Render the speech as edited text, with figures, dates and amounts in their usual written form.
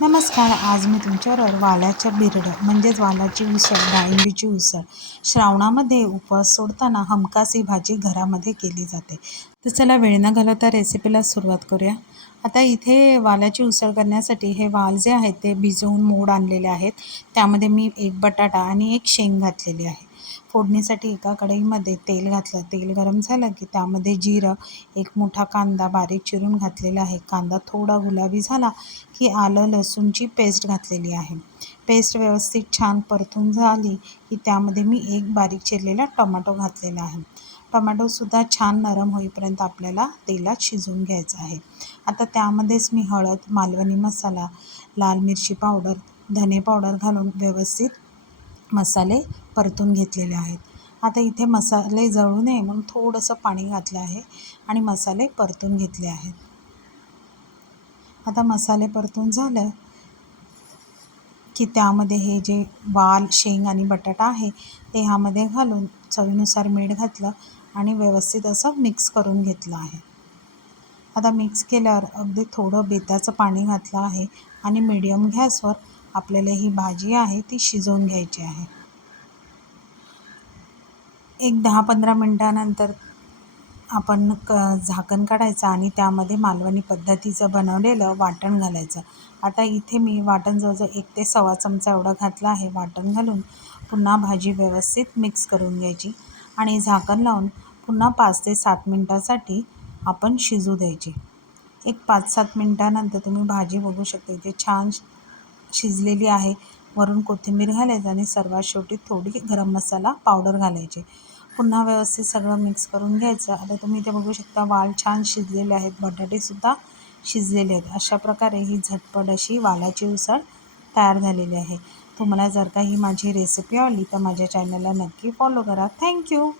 नमस्कार. आज मी तुमच्याबरोबर वालाच्या बिरडं म्हणजेच वालाची उसळ, डाळिंबीची उसळ श्रावणामध्ये उपवास सोडताना हमखास ही भाजी घरामध्ये केली जाते. तर चला वेळ न घालवता रेसिपीला सुरुवात करूया. आता इथे वालाची उसळ करण्यासाठी हे वाल जे आहेत ते भिजवून मोड आणलेले आहेत. त्यामध्ये मी एक बटाटा आणि एक शेंग घातलेली आहे. फोडणीसाठी एका कढईमध्ये तेल घातलं. तेल गरम झालं की त्यामध्ये जिरं, एक मोठा कांदा बारीक चिरून घातलेला आहे. कांदा थोडा गुलाबी झाला की आलं लसूणची पेस्ट घातलेली आहे. पेस्ट व्यवस्थित छान परतून झाली की त्यामध्ये मी एक बारीक चिरलेला टोमॅटो घातलेला आहे. टोमॅटोसुद्धा छान नरम होईपर्यंत आपल्याला तेलात शिजवून घ्यायचं आहे. आता त्यामध्येच मी हळद, मालवणी मसाला, लाल मिरची पावडर, धने पावडर घालून व्यवस्थित मसाले परतून घेतलेले आहेत. आता इथे मसाले जळू नये म्हणून थोडंसं पाणी घातलं आहे आणि मसाले परतून घेतले आहेत. आता मसाले परतून झालं की त्यामध्ये हे जे वाल, शेंग आणि बटाटा आहे ते ह्यामध्ये घालून चवीनुसार मीठ घातलं आणि व्यवस्थित असं मिक्स करून घेतलं आहे. आता मिक्स केल्यावर अगदी थोडं बेताचं पाणी घातलं आहे आणि मीडियम गॅसवर आपल्याला ही भाजी आहे ती शिजवून घ्यायची आहे. एक 10-15 मिनटानंतर आपण झाकण काढायचं आणि त्यामध्ये मालवणी पद्धतीचं बनवलेलं वाटण घालायचं. आता इथे मी वाटण जवळजवळ 1 ते सव्वा चमचा एवढं घातलं आहे. वाटण घालून पुन्हा भाजी व्यवस्थित मिक्स करून घ्यायची आणि झाकण लावून पुन्हा 5 ते 7 मिनटासाठी आपण शिजू द्यायची. एक 5-7 मिनटानंतर तुम्ही भाजी बघू शकता इथे छान शिजलेली आहे. वरून कोथिंबीर घालायचं आणि सर्वात शेवटी थोडी गरम मसाला पावडर घालायची. पुन्हा व्यवस्थित सगळं मिक्स करून घ्यायचं. आता तुम्ही इथे बघू शकता वाल छान शिजलेले आहेत, बटाटेसुद्धा शिजलेले आहेत. अशा प्रकारे ही झटपट अशी वालाची उसळ तयार झालेली आहे. तुम्हाला जर का ही माझी रेसिपी आवडली तर माझ्या चॅनलला नक्की फॉलो करा. थँक्यू.